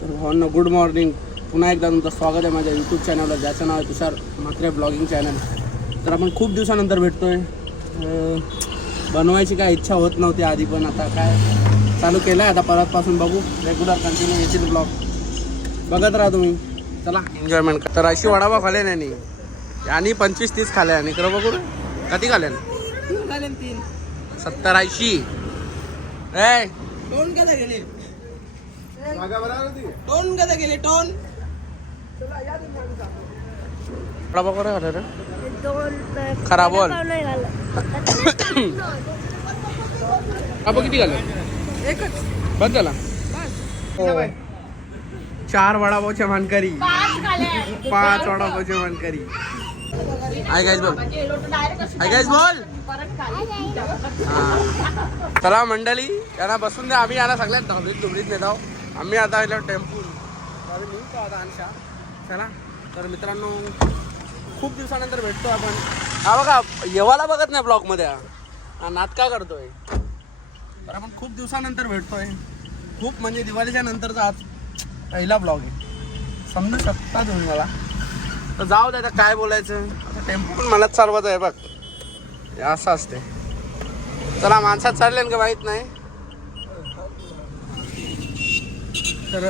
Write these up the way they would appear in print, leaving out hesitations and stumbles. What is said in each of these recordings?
तर भावांनो good morning. पुन्हा एकदा तुमचं स्वागत आहे माझ्या यूट्यूब चॅनलवर, ज्याचं नाव आहे तुषार म्हात्रे ब्लॉगिंग चॅनल. तर आपण खूप दिवसानंतर भेटतो आहे. बनवायची काय इच्छा होत नव्हती आधी, पण आता काय चालू केलं आहे. आता परतपासून बघू, रेग्युलर कंटिन्यू येतील ब्लॉग, बघत राहा तुम्ही. चला एन्जॉयमेंट. तर अशी वडापाव खाले नाही आणि 25-30 खाले आणि खरं बघू कधी खाले 70-80 टोन कदा गेले टोन कदा गेले टोन वडापाव करे खाले रे खराब बोल. वडापाव किती खाले? एकच बस झाला. 4 वडापावच्या मानकरी, 5 वडापावच्या मानकरी. हाय गाइस बोल, हाय गाइस बोल. चला मंडळी, यांना बसून द्या. आम्ही याला सगळ्यात धुबरीत नेत आहोत. आम्ही आता टेम्पो निघतो आता आणशा. चला तर मित्रांनो, खूप दिवसानंतर भेटतो आपण. हा बघा, येवाला बघत नाही ब्लॉगमध्ये, हा नात का करतोय. तर आपण खूप दिवसानंतर भेटतोय. खूप म्हणजे दिवाळीच्या नंतरचा आज पहिला ब्लॉग आहे, समजू शकता तुम्ही मला. तर जाऊ द्या, काय बोलायचं. आता टेम्पो पण मलाच चालवत आहे बघ, असं असते. चला माणसात चालले का माहीत नाही. तर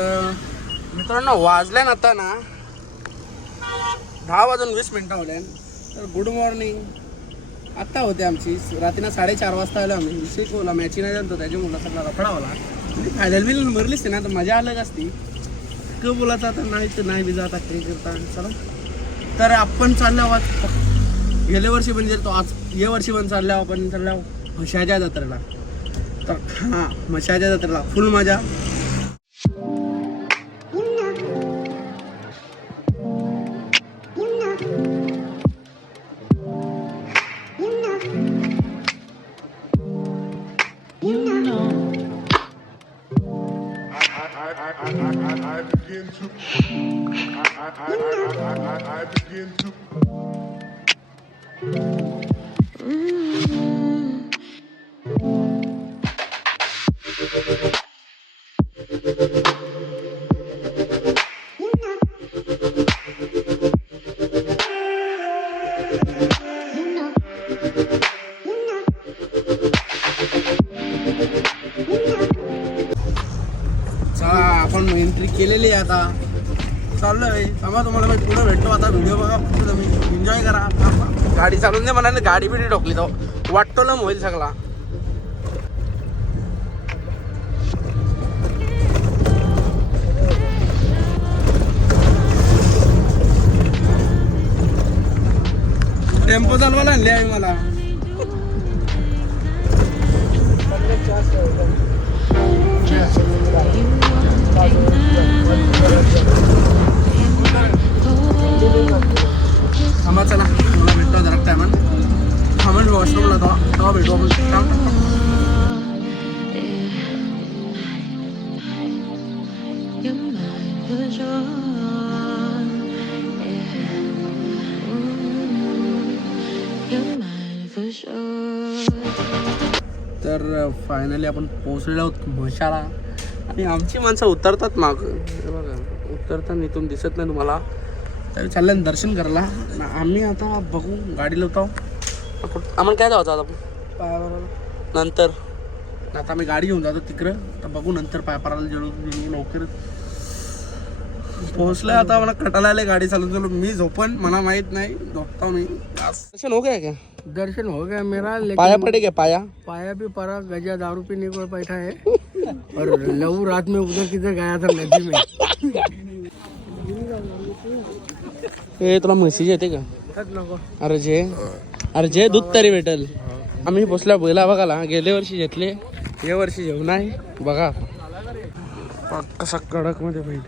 मित्रांनो, वाजल्या ना आता ना 10:20 होल्या. तर गुड मॉर्निंग. आत्ता होते आमची रात्रीना 4:30 वाजता आलो आम्ही. शिकवला मॅची नाही जाणतो, त्याच्या मुला सगळा रफडा होला. फायनल बिल मरलीच ना, तर मजा अलग असती. क बोलायचं आता नाही तर नाही बी जाता काही करता. चला तर आपण चाललो आहोत गेल्या वर्षी म्हणजे तो आज या वर्षी पण चाललो आपण चाललो म्हशाच्या जत्रेला. तर हां, म्हशाच्या जत्रेला फुल मजा. आपण एंट्री केलेली आहे. आता चाललोय. आम्हा तुम्हाला मी पुढे भेटतो. आता व्हिडिओ बघा, तुम्ही एन्जॉय करा. गाडी चालून दे म्हणाले, गाडी बिडी ठोकली तो वाटतो होईल सगळा. टेम्पो चालवायला आणले आहे मला. आम्हा चला, मला भेटतो जरा टायमान. थांबून वॉशरूमला तेव्हा भेटू आपण. तर फायनली आपण पोहोचलेलो आहोत म्हशाला. आणि आमची माणसं उतरतात माग, बघा उतरताना इथून दिसत नाही तुम्हाला. तरी चाललं दर्शन करायला. आम्ही आता बघू, गाडी लावतो. आम्हाला काय जायचं आता पायापाराला नंतर. आता आम्ही गाडी घेऊन जातो तिकडं. तर बघू नंतर पायापाराला जेणू लवकर पोहोचलं. आता मला कटाला आले गाडी चालून चालू. मी झोपन, मला माहित नाही, झोपता मी. दर्शन हो गया क्या? दर्शन हो गया मेरा, लेकिन पाया पड़े क्या? पाया भी पड़ा, गजा दारू पीने को बैठा है. और लहू रात में उधर किधर गया था नदी में. हे तुला म्हशी येते का? नको. अरे जे दूध तरी भेटल. आम्ही पोचल्या बैला बघाला. गेल्या वर्षी घेतले, या वर्षी घेऊन आहे. बघा कसा कडक मध्ये बैल.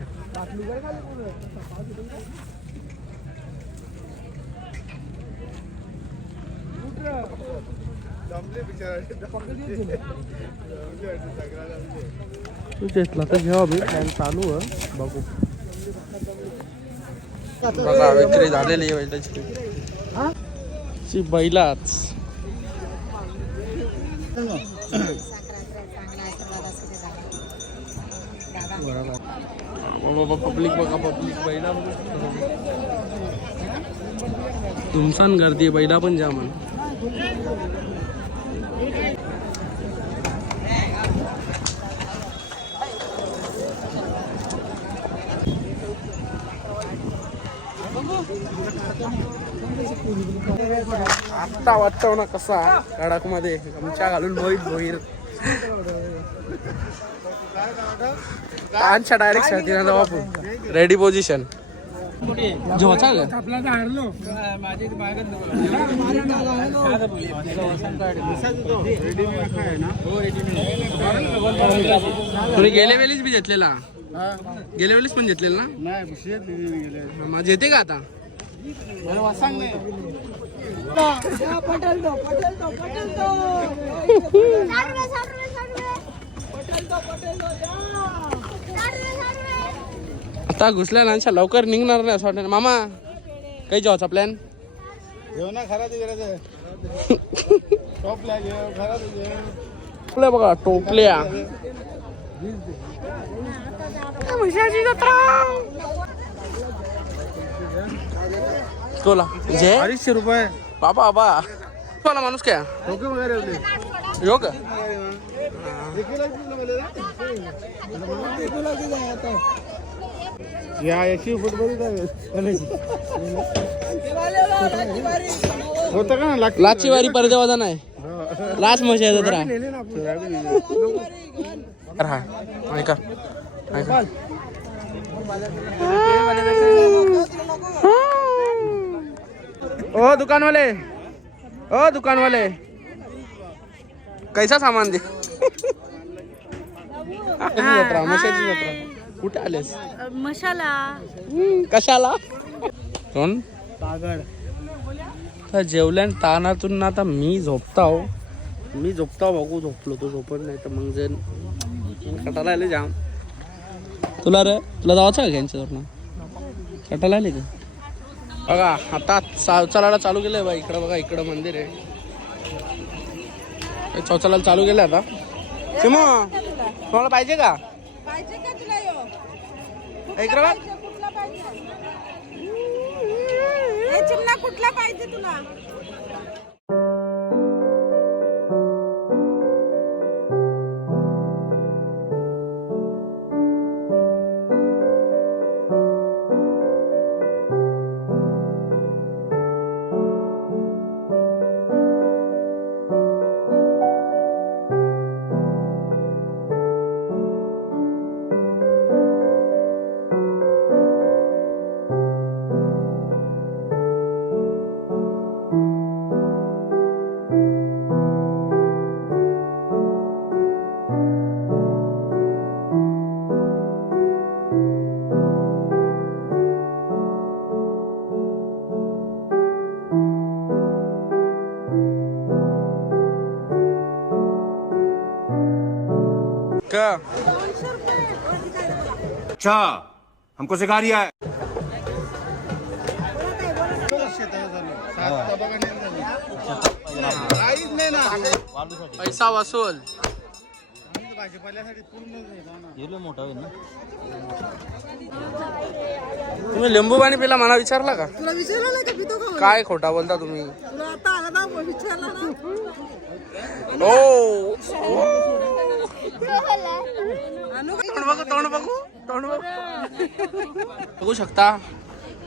घेतला तर घेऊ आम्ही. फॅन चालू आहे, बघू. बघा विक्री झालेली आहे बैलाची. बैलाच बाबा पब्लिक बघा पब्लिक बैला तुमसान गर्दी बैला पण जाम आहे. आत्ता वाटतो ना कसा कडक मध्ये गमच्या घालून मोहित भोईर पाचशा डायरेक्ट शर्तीला बापू रेडी पोझिशन जो चाल आपला तर हारलो तुम्ही गेल्या वेळीच बी घेतलेला गेल्या वेळेस पण घेतलेला ना माझं येते का आता आता घुसल्या ना लवकर निघणार नाही असं वाटतं मामा काही जेवायचा प्लॅन टोपल्या बघा टोपल्या कोला जे 250 रुपये बाबा बाबा कोला माणूस काय डोके वगैरे होते योग या याची फुटबॉल होतं का ना लाची वारी परदेवादा नाही लाच मजा येतात राहा ऐका ऐका ओ दुकानवाले ओ दुकानवाले कैसा सामान दे जत्रा मशाची जत्रा कुठे आलेस मशाला कशाला कोण पागड तर जेवल्यान तानातून ना आता मी झोपताव बघू झोपलो तो झोपत नाही तर मग जण कटाला आले जाम तुला जायचं का यांच्यावर कटाला आले का बघा आता चौचालाला चालू केलंय बा इकडं बघा इकडं मंदिर आहे चौचालाला चालू केलंय आता सिमो तुम्हाला पाहिजे का इकडं बघ चिमणा कुठला पाहिजे तुला का अच्छा हमको सिखा रिया है पैसा वसूल तुम्ही लिंबू पाणी पिला मला विचारला का तुला विचारलं नाही का पितो का काय खोटा बोलता तुम्ही तुला आता आला ना विचारला ना ओ आणू का? तोंड बघू बघू शकता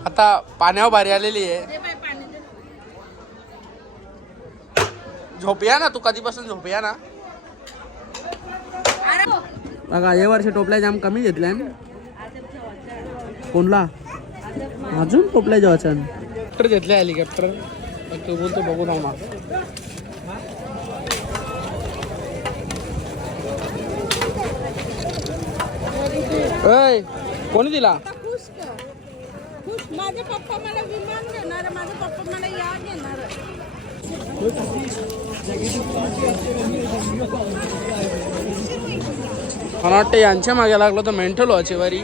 आता पाण्यावर बारी आलेली आहे झोपया ना तू कधीपासून झोपया ना बघा या वर्षी टोपल्या जाम कमी घेतल्या कोणला अजून टोपल्या जेवायच्या हेलिकॉप्टर घेतल्या हेलिकॉप्टर तू बोलतो बघू ना मग ऐ कोणी दिला खुश का? खुश. माझे पप्पा मला विमान घेणार माझे पप्पा मला याद घेणार मला वाटतं यांच्या मागे लागलो तर मेंटल व्हायची वारी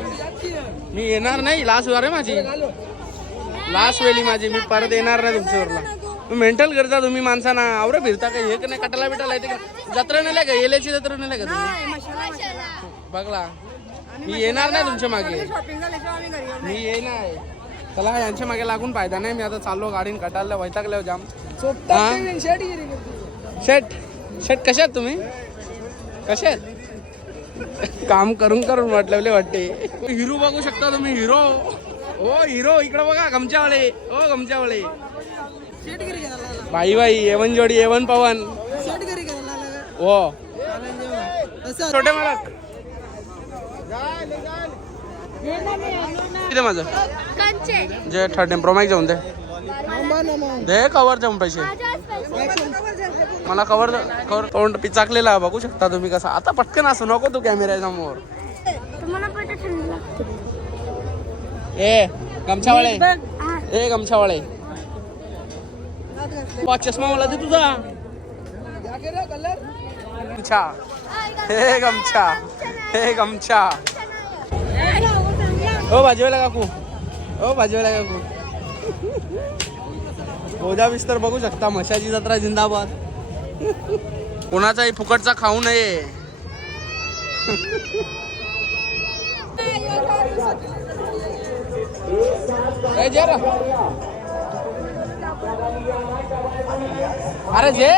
मी येणार नाही लास्ट वार आहे माझी लास्ट वेळी माझी मी परत येणार नाही तुमच्यावरला तुम्ही मेंटल करता तुम्ही माणसाना आवरे फिरता का हे का नाही कटाला बिटाला येते का जत्रा नेल्या का येल्याची जत्रा नेल्या का तुम्ही बघला मी येणार नाही तुमच्या मागे, शॉपिंग झाल्याशिवाय आम्ही घरी येऊ. मी येणार. चला यांच्या मागे लागून फायदा नाही. मी आता चाललो गाडीन कटायला वैतागलो जाम. हा? शेट कशात तुम्ही कशात काम करून करून वाटले वाटते. हिरो बघू शकता तुम्ही. हिरो ओ हिरो इकडे बघा. गमच्यावाळे ओ गमच्यावाळे. बाई एवन जोडी एवन पवन हो छोटे मालक. किती माझं जे 13 प्रो मॅक्स जाऊन दे कवर देऊन पैसे. मला कवर तोंड पिचाकलेला बघू शकता तुम्ही कसा. आता पटकन असू नको तू कॅमेरा समोर. ए गमछावाळे ए गमछावाळे चष्मा मला दे तुझा. गमछा हे गमछा हे गमछा. ओ भाजीवाला काकू ओ भाजीवाला काकू. ओझा विस्तर बघू शकता. मशाची जत्रा जिंदाबाद. कोणाचाही फुकटचा खाऊ नये. अरे जे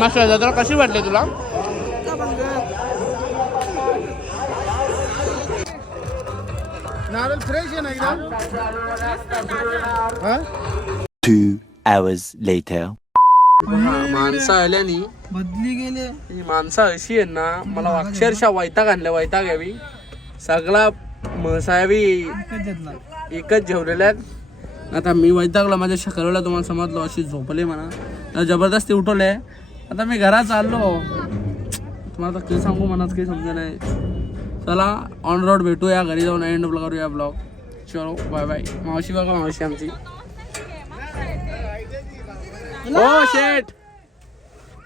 मस्त जत्रा कशी वाटली तुला? नारळ फ्रेश आहे ना एकदम. 2 hours later. माणसं आल्यानी बदली गेले. ही माणसं अशी आहे ना, मला अक्षरशः वैताग आणल्या. वैताग यावी सगळा मसावी एकच जेवलेल्या आहेत. आता मी वैतागलो. माझ्या शकलला तुम्हाला समजलो अशी झोपले म्हणा. जबरदस्ती उठवले. आता मी घरात चाललो. तुम्हाला काही सांगू मनात काही समजा नाही. चला ऑन रोड भेटूया. घरी जाऊन एंड करूया ब्लॉग. चलो बाय बाय. मावशी बघा मावशी आमची. हो शेट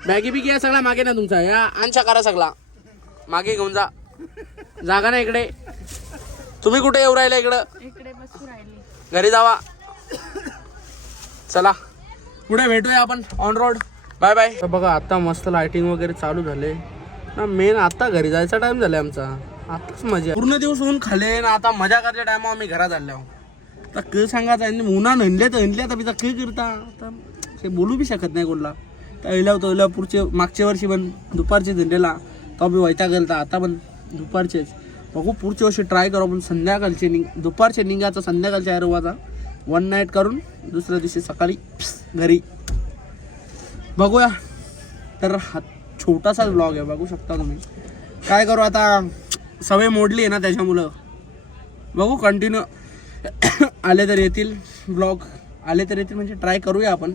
मॅगी बी घ्या सगळा मागे ना तुमचा. या आणशा करा सगळा मागे घेऊन जा. जागा ना इकडे. तुम्ही कुठे येऊ राहिले? इकडं घरी जावा. चला पुढे भेटूया आपण ऑन रोड. Bye bye. बघा आता मस्त लाइटिंग वगैरे चालू झाले ना. मेन आता घरी जायचा टाइम झालाय आमचा. आताच मजा पूर्ण दिवस होऊन खाले ना. आता मजा करायच्या टायमा आम्ही घरात आलो. आता क सांगायचं उन्हा नणले तर आता बिचा काय करता. आता हे बोलू बी शकत नाही कोणला. पहिल्या पुढचे मागच्या वर्षी पण दुपारचे धंदेला तो बी वैताग गेलता. आता पण दुपारचेच बघू. पुढच्या वर्षी ट्राय करू आपण संध्याकाळचे दुपारचे निघायचा संध्याकाळच्या ऐरोवाचा 1 नाईट करून दुसऱ्या दिवशी सकाळी घरी बघूया. तर हा छोटासाच ब्लॉग आहे बघू शकता तुम्ही. काय करू आता सवय मोडली आहे ना त्याच्यामुळं. बघू कंटिन्यू आले तर येतील ब्लॉग. आले तर येतील म्हणजे ट्राय करूया आपण.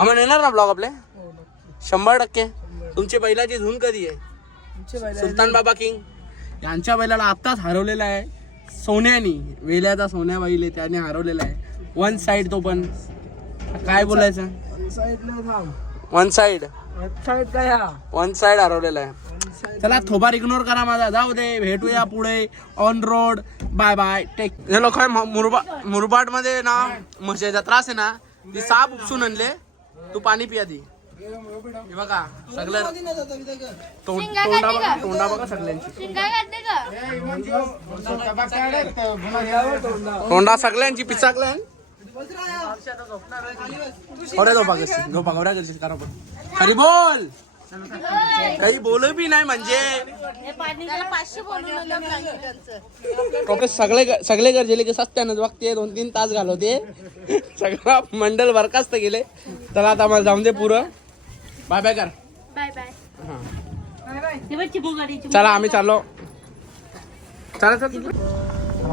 आम्हाला येणार ना ब्लॉग आपले 100%. तुमची बैलाची धून कधी आहे? सुलतान बाबा किंग यांच्या बैलाला आत्ताच हरवलेला आहे सोन्यानी. वेल्याचा सोन्या बैल त्याने हरवलेला आहे. 1 साइड. तो पण काय बोलायचं वन साइड हरवलेला आहे. चला थोबार इग्नोर करा माझा. जाऊ दे भेटूया पुढे on road. Bye bye take. हे लोक मुरबाड मध्ये ना म्हशीचा त्रास आहे ना. ती साप उपसून आणले. तू पाणी पिया ती. हे बघा सगळं तोंडा बघा सगळ्यांची. तोंडा सगळ्यांची पिचाकल्या. खरी बोल. काही बोल बी नाही म्हणजे सगळे गरजेले की सत्यानच बघते. 2-3 तास घालवते. सगळा मंडल बरखास्त गेले. चला आता मला जाऊन दे पुरं. बाय बाय कर. Bye bye. चला आम्ही चाललो. चला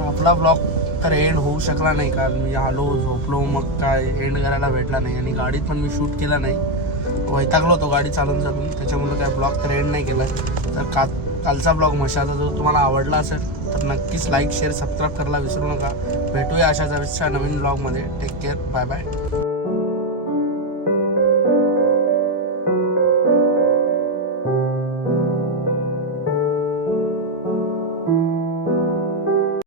आपला ब्लॉग तर एंड होऊ शकला नाही कारण मी आलो झोपलो. मग काय एंड करायला भेटला नाही. आणि गाडीत पण मी शूट केला नाही. वैतागलो होतो गाडी चालून त्याच्यामुळे काय ब्लॉग तर एंड नाही केला. तर कालचा ब्लॉग म्हशाचा जो तुम्हाला आवडला असेल तर नक्कीच लाईक शेअर सबस्क्राईब करायला विसरू नका. भेटूया अशाच नवीन ब्लॉगमध्ये. Take care. Bye bye.